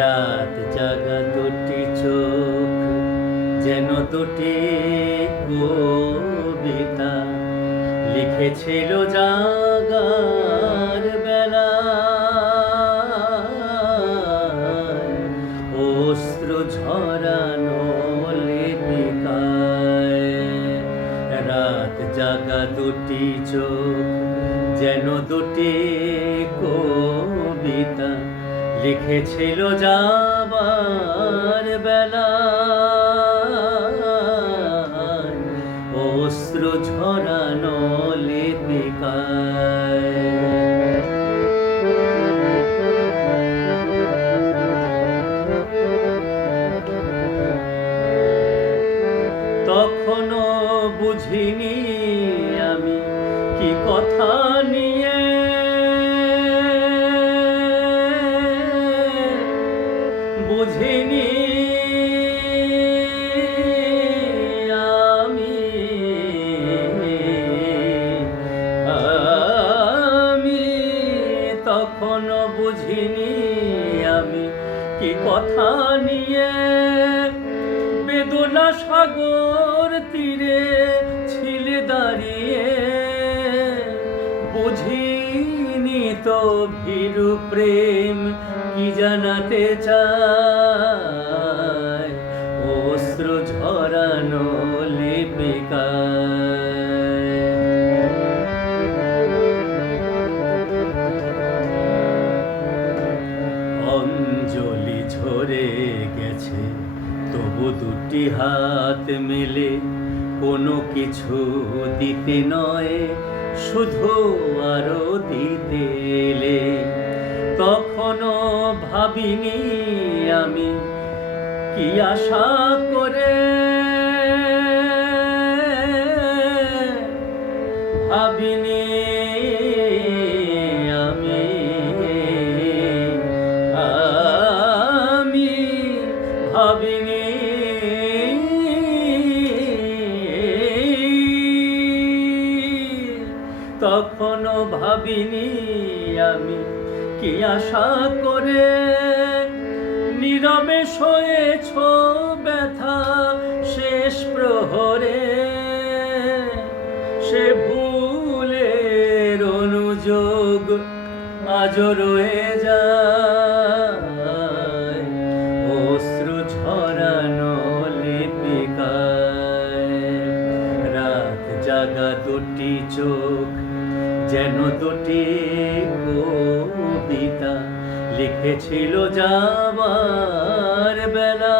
রাত জাগা দুটি চোখ, যেন দুটি কবিতা লিখেছিল জাগার বেলা। অস্ত্র ঝরানো রাত জাগা দুটি চোখ, যেন দুটি কবিতা লিখেছিল যাবার বেলা। অস্ত্র ঝরানো তখনও বুঝিনি আমি কি কথা বুঝিনি। আমি আমি তখনও বুঝিনি। আমি কি কথা নিয়ে বেদনা সাগর তীরে ছিলে দাঁড়িয়ে বুঝিনি তো ভীরু প্রেম কি জানাতে চায়? অস্ত্র ঝরানো অঞ্জলি ঝরে গেছে, তবু দুটি হাত মেলে কোনো কিছু দিতে নয়, শুধু আরও দিতে এলে। তখনও ভাবিনি আমি কি আশা করে। ভাবিনি আমি আমি ভাবিনি তখনও ভাবিনি আমি কি আশা করে নীরবে শোয়েছ ব্যথা শেষ প্রহরে। সে ভুলের অনুযোগ আজ রয়ে যেন দুটি কবিতা লিখেছিল যাবার বেলা।